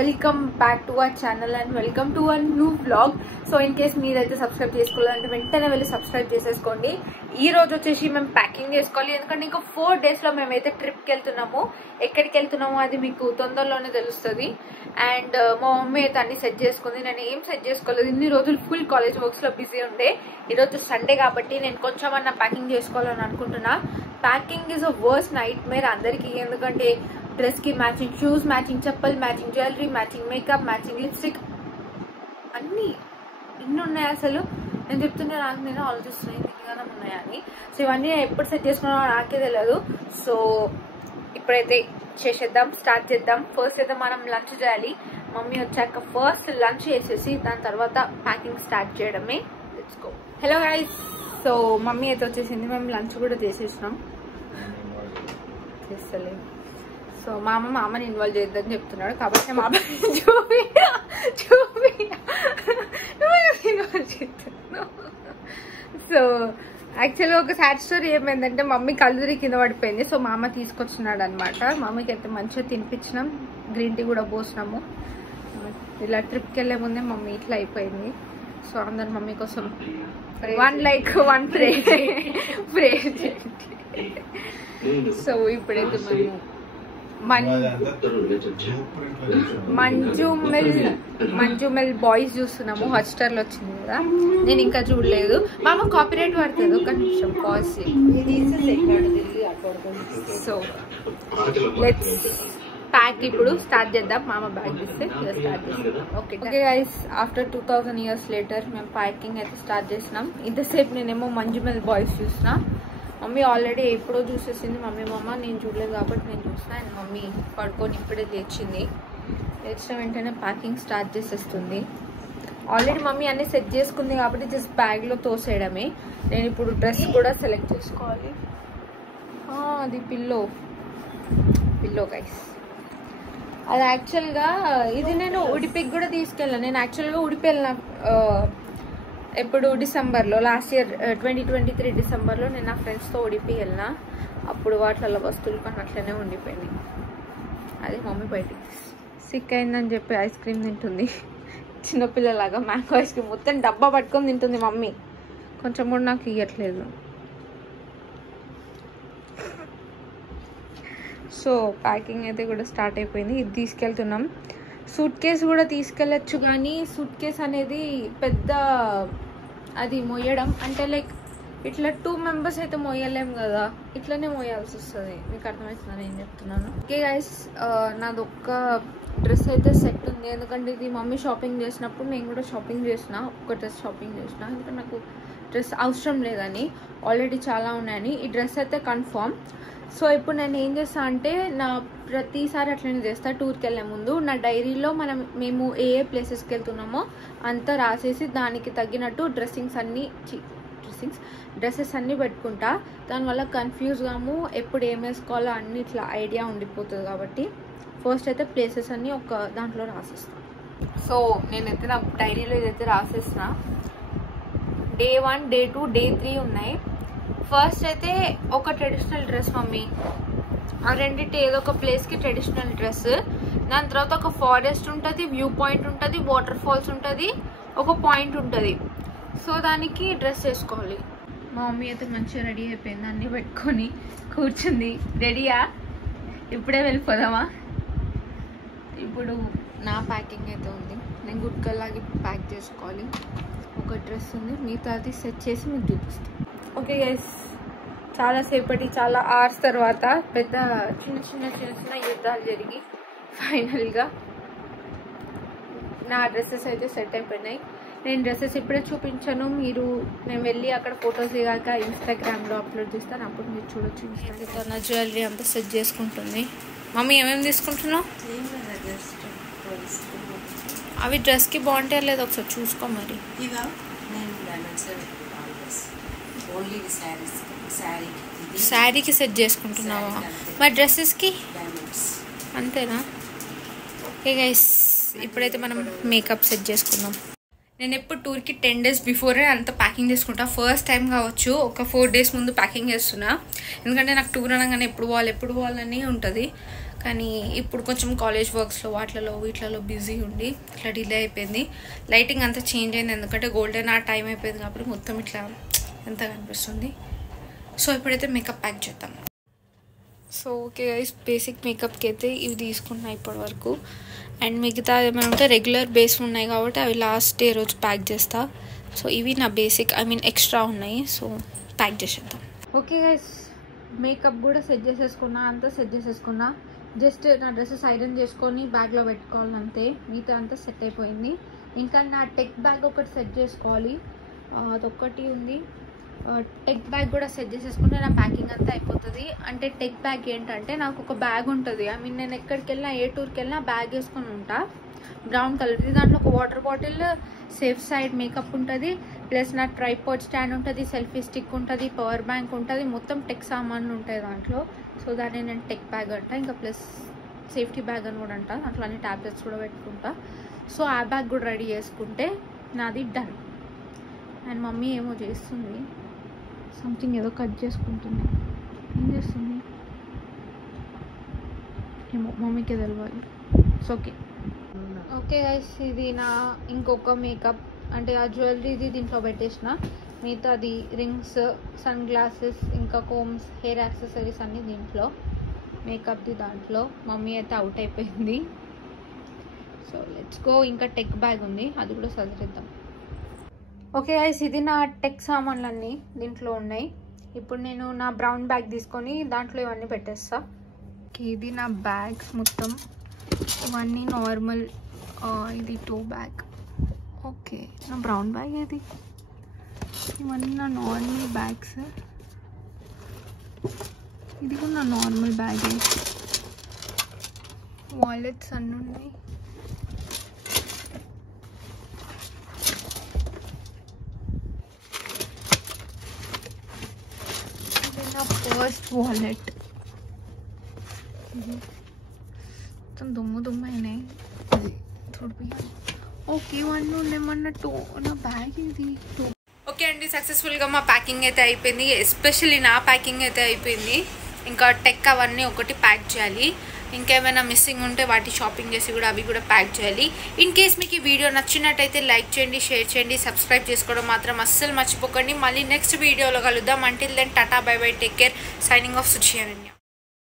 Welcome back to our channel and welcome to our new vlog. So in case మీరైతే subscribe చేసుకోవాలంటే వెంటనే వెళ్ళి subscribe చేసేసుకోండి. ఈ రోజు వచ్చేసి మేము ప్యాకింగ్ చేసుకోవాలి, ఎందుకంటే ఇంకా 4 days లో మేమైతే ట్రిప్కి వెళ్తున్నాము. ఎక్కడికి వెళ్తున్నామో అది మీకు తొందరలోనే తెలుస్తుంది. అండ్ మా మమ్మీ అయితే అన్ని సెట్ చేసుకుంది, నేను ఏం సెట్ చేసుకోలేదు. ఇన్ని రోజులు ఫుల్ కాలేజ్ వర్క్స్ లో బిజీ ఉండే. ఈరోజు సండే కాబట్టి నేను కొంచెం అన్న ప్యాకింగ్ చేసుకోవాలని అనుకుంటున్నా. Packing is a worst nightmare అందరికి, ఎందుకంటే డ్రెస్ కి matching shoes, matching chappal, matching jewellery, matching makeup, matching lipstick, అన్ని ఇన్ని ఉన్నాయి. అసలు నేను చెప్తున్నా, నాకు నేను ఆలోచిస్తున్నాను ఇంతగానో ఉన్నాయని. సో ఇవన్నీ ఎప్పుడు సెట్ చేసుకున్నానో నాకే తెలియదు. సో ఇప్పుడైతే చేసేద్దాం, స్టార్ట్ చేద్దాం. ఫస్ట్ అయితే మనం లంచ్ చేయాలి. మమ్మీ వచ్చాక ఫస్ట్ లంచ్ చేసేసి దాని తర్వాత ప్యాకింగ్ స్టార్ట్ చేయడమే. Let's go. Hello guys, so mummy అయితే వచ్చేసింది. మేము లంచ్ కూడా చేసేసినాం. చేస్తలే. సో మా అమ్మని ఇన్వాల్వ్ చేయొద్దని చెప్తున్నాడు కాబట్టి మా అమ్మ చూపి ఇన్వాల్వ్ చేస్తున్నాను. సో యాక్చువల్గా ఒక సాడ్ స్టోరీ ఏమైందంటే, మమ్మీ కళ్ళుదిరి కింద పడిపోయింది. సో మా అమ్మ తీసుకొచ్చినాడు అనమాట. మమ్మీకి అయితే మంచిగా తినిపించినాం, గ్రీన్ టీ కూడా పోసినాము. ఇలా ట్రిప్కి వెళ్ళే ముందే మమ్మీ ఇట్లా అయిపోయింది. సో అందరు మమ్మీ కోసం 1 like 1 ప్రే చేయండి. సో ఇప్పుడైతే మంజుమెల్ బాయ్స్ చూస్తున్నాము. హాట్స్టార్ లో వచ్చింది కదా, నేను ఇంకా చూడలేదు. మా అమ్మ కాపీరైట్ పడుతుంది, ఒక నిమిషం పాజ్. So let's pack. ఇప్పుడు స్టార్ట్ చేద్దాం. మామ బ్యాగ్ తీస్తే స్టార్ట్ చేస్తాం. Okay guys, after 2000 years later మేము ప్యాకింగ్ అయితే స్టార్ట్ చేసినాం. ఇంతసేపు నేనేమో మంజుమెల్ బాయ్స్ చూసిన. మమ్మీ ఆల్రెడీ ఎప్పుడో చూసేసింది. మమ్మ నేను చూడలేదు కాబట్టి నేను చూసిన. అండ్ మమ్మీ పడుకొని ఇప్పుడే లేచింది. లేచిన వెంటనే ప్యాకింగ్ స్టార్ట్ చేసేస్తుంది. ఆల్రెడీ మమ్మీ అన్ని సెట్ చేసుకుంది కాబట్టి జస్ట్ బ్యాగ్లో తోసేయడమే. నేను ఇప్పుడు డ్రెస్ కూడా సెలెక్ట్ చేసుకోవాలి. అది పిల్లో గైస్. అది యాక్చువల్గా ఇది నేను ఉడిపికి కూడా తీసుకెళ్ళాను. నేను యాక్చువల్గా ఉడిపి వెళ్ళిన ఎప్పుడు డిసెంబర్లో, లాస్ట్ ఇయర్ 2023 డిసెంబర్లో నేను నా ఫ్రెండ్స్తో ఉడిపి వెళ్ళిన. అప్పుడు వాటిలో వస్తువులు కానీ అట్లనే ఉండిపోయింది. అది మమ్మీ బయటికి సిక్ అయిందని చెప్పి ఐస్ క్రీమ్ తింటుంది. చిన్నపిల్లలాగా మ్యాంగో ఐస్ క్రీమ్ మొత్తం డబ్బా పట్టుకొని తింటుంది మమ్మీ. కొంచెం కూడా నాకు ఇవ్వట్లేదు. సో ప్యాకింగ్ అయితే కూడా స్టార్ట్ అయిపోయింది. ఇది తీసుకెళ్తున్నాం. సూట్ కేస్ కూడా తీసుకెళ్ళచ్చు, కానీ సూట్ కేస్ అనేది పెద్ద, అది మొయ్యడం అంటే లైక్ ఇట్లా 2 members అయితే మొయ్యలేం కదా, ఇట్లనే మొయ్యాల్సి వస్తుంది. మీకు అర్థమవుతుందని నేను చెప్తున్నాను. ఓకే గైస్, నాదొక్క డ్రెస్ అయితే సెట్ ఉంది. ఎందుకంటే ఇది మమ్మీ షాపింగ్ చేసినప్పుడు నేను కూడా షాపింగ్ చేసిన, ఒక డ్రెస్ షాపింగ్ చేసిన. ఎందుకంటే నాకు డ్రెస్ అవసరం లేదని, ఆల్రెడీ చాలా ఉన్నాయని. ఈ డ్రెస్ అయితే కన్ఫర్మ్. సో ఇప్పుడు నేను ఏం చేస్తా అంటే, నా ప్రతిసారి అట్లనే చేస్తా. టూర్కి వెళ్ళే ముందు నా డైరీలో మేము ఏ ప్లేసెస్కి వెళ్తున్నామో అంతా రాసేసి దానికి తగ్గినట్టు డ్రెస్సెస్ అన్నీ పెట్టుకుంటా. దానివల్ల కన్ఫ్యూజ్ కాము, ఎప్పుడు ఏం వేసుకోవాలో అన్ని ఇట్లా ఐడియా ఉండిపోతుంది. కాబట్టి ఫస్ట్ అయితే ప్లేసెస్ అన్నీ ఒక దాంట్లో రాసేస్తాను. సో నేనైతే నా డైరీలో ఇదైతే రాసేసిన. Day 1, Day 2, Day 3 ఉన్నాయి. ఫస్ట్ అయితే ఒక ట్రెడిషనల్ డ్రెస్ మమ్మీ, ఆ రెండింటి ఏదో ఒక ప్లేస్కి ట్రెడిషనల్ డ్రెస్. దాని తర్వాత ఒక ఫారెస్ట్ ఉంటుంది, వ్యూ పాయింట్ ఉంటుంది, వాటర్ ఫాల్స్ ఉంటుంది, ఒక పాయింట్ ఉంటుంది. సో దానికి డ్రెస్ వేసుకోవాలి. మా మమ్మీ అయితే మంచిగా రెడీ అయిపోయింది, అన్నీ పెట్టుకొని కూర్చుంది. రెడీయా? ఇప్పుడే వెళ్ళిపోదామా? ఇప్పుడు నా ప్యాకింగ్ అయితే ఉంది. నేను గుడ్కల్లాగి ప్యాక్ చేసుకోవాలి. ఒక డ్రెస్ ఉంది, మిగతా అది సెట్ చేసి మీకు చూపిస్తాను. ఓకే గైస్, చాలా అవర్స్ తర్వాత పెద్ద చిన్న యుద్ధాలు జరిగి ఫైనల్గా నా డ్రెస్సెస్ అయితే సెట్ అయిపోయినాయి. నేను డ్రెస్సెస్ ఇప్పుడే చూపించాను. నేను వెళ్ళి అక్కడ ఫొటోస్ దిగాక ఇన్స్టాగ్రామ్లో అప్లోడ్ చేస్తాను, అప్పుడు మీరు చూడొచ్చు. నా జ్యువెలరీ అంతా సెట్ చేసుకుంటుంది. మమ్మీ ఏమేమి తీసుకుంటున్నావు? అవి డ్రెస్కి బాగుంటాయో లేదో ఒకసారి చూసుకో మరి. శారీకి సెట్ చేసుకుంటున్నావా? మరి డ్రెస్సెస్కి అంతేనా? ఓకే గైస్, ఇప్పుడైతే మనం మేకప్ సెట్ చేసుకుందాం. నేను ఎప్పుడు టూర్కి 10 days బిఫోరే అంత ప్యాకింగ్ చేసుకుంటా. ఫస్ట్ టైం కావచ్చు ఒక 4 days ముందు ప్యాకింగ్ చేస్తున్నా. ఎందుకంటే నాకు టూర్ అనగానే ఎప్పుడు పోవాలని ఉంటుంది. కానీ ఇప్పుడు కొంచెం కాలేజ్ వర్క్స్లో వీటిలలో బిజీ ఉండి ఇట్లా డిలే అయిపోయింది. లైటింగ్ అంతా చేంజ్ అయింది ఎందుకంటే గోల్డెన్ ఆ టైం అయిపోయింది కాబట్టి మొత్తం ఇట్లా ఎంత కనిపిస్తుంది. సో ఇప్పుడైతే మేకప్ ప్యాక్ చేద్దాం. సో ఓకే గైస్, బేసిక్ మేకప్కి అయితే ఇవి తీసుకున్నాయి ఇప్పటి వరకు. అండ్ మిగతా ఏమైనా ఉంటే రెగ్యులర్ బేస్ ఉన్నాయి కాబట్టి అవి లాస్ట్ డే రోజు ప్యాక్ చేస్తా. సో ఇవి నా బేసిక్ ఎక్స్ట్రా ఉన్నాయి. సో ప్యాక్ చేసేద్దాం. ఓకే గైస్, మేకప్ కూడా సెట్ చేసేసుకున్నా, అంతా సెట్ చేసేసుకున్నా. జస్ట్ నా డ్రెస్సెస్ ఐరన్ చేసుకొని బ్యాగ్లో పెట్టుకోవాలంతే. మిగతా అంతా సెట్ అయిపోయింది. ఇంకా నా టెక్ బ్యాగ్ ఒకటి సెట్ చేసుకోవాలి, అదొక్కటి ఉంది. టెక్ బ్యాగ్ కూడా సెట్ చేసేసుకుంటే నా ప్యాకింగ్ అంతా అయిపోతుంది. అంటే టెక్ బ్యాగ్ ఏంటంటే నాకు ఒక బ్యాగ్ ఉంటుంది. నేను ఎక్కడికి వెళ్ళినా ఏ టూర్కి వెళ్ళినా బ్యాగ్ వేసుకొని ఉంటా, బ్రౌన్ కలర్ది. దాంట్లో ఒక water bottle, safe side makeup ఉంటుంది, ప్లస్ నా ట్రైపాడ్ స్టాండ్ ఉంటుంది, సెల్ఫీ స్టిక్ ఉంటుంది, పవర్ బ్యాంక్ ఉంటుంది, మొత్తం టెక్ సామాన్లు ఉంటాయి దాంట్లో. సో దాన్ని నేను టెక్ బ్యాగ్ అంట. ఇంకా ప్లస్ సేఫ్టీ బ్యాగ్ అని కూడా అంట. దాంట్లో అన్ని ట్యాబ్లెట్స్ కూడా పెట్టుకుంటా. సో ఆ బ్యాగ్ కూడా రెడీ చేసుకుంటే నాది డన్. అండ్ మమ్మీ ఏమో చేస్తుంది, సంథింగ్ ఏదో కట్ చేసుకుంటుంది. ఏం చేస్తుంది ఏమో మమ్మీకే తెలియాలి. సో ఓకే గైస్, ఇది నా ఇంకొక మేకప్. అంటే ఆ జ్యువెలరీది దీంట్లో పెట్టేసిన, మిగతాది రింగ్స్, సన్ గ్లాసెస్, ఇంకా కోమ్స్, హెయిర్ యాక్సెసరీస్ అన్నీ దీంట్లో. మేకప్ది దాంట్లో. మమ్మీ అయితే అవుట్ అయిపోయింది. So let's go. ఇంకా టెక్ బ్యాగ్ ఉంది, అది కూడా సదిరిద్దాం. ఓకే గైస్, ఇది నా టెక్ సామాన్లన్నీ దీంట్లో ఉన్నాయి. ఇప్పుడు నేను నా బ్రౌన్ బ్యాగ్ తీసుకొని దాంట్లో ఇవన్నీ పెట్టేస్తా. ఇది నా బ్యాగ్స్ మొత్తం, ఇవన్నీ నార్మల్. ఇది టో బ్యాగ్. ఓకే, నా బ్రౌన్ బ్యాగ్ ఏది? ఇవన్నీ నా నార్మల్ బ్యాగ్స్. ఇది కూడా నా నార్మల్ బ్యాగ్. వాలెట్స్ అన్నీ ఉన్నాయి. ఫస్ట్ వాలెట్ మొత్తం దుమ్ము అయినాయి. ఓకే, ఇవన్నీ ఉండేమన్నట్టు నా బ్యాగ్ ఇది. ఓకే అండి, సక్సెస్ఫుల్గా మా ప్యాకింగ్ అయితే అయిపోయింది. ఎస్పెషల్లీ నా ప్యాకింగ్ అయితే అయిపోయింది. ఇంకా టెక్ అవన్నీ ఒకటి ప్యాక్ చేయాలి. ఇంకేమైనా మిస్సింగ్ ఉంటే వాటి షాపింగ్ చేసి కూడా అవి కూడా ప్యాక్ చేయాలి. ఇన్ కేస్ మీకు ఈ వీడియో నచ్చినట్టయితే లైక్ చేయండి, షేర్ చేయండి, సబ్స్క్రైబ్ చేసుకోవడం మాత్రం అస్సలు మర్చిపోకండి. మళ్ళీ నెక్స్ట్ వీడియోలో కలుద్దాం. Until then tata, bye bye, take care. Signing off Suchi Ananya.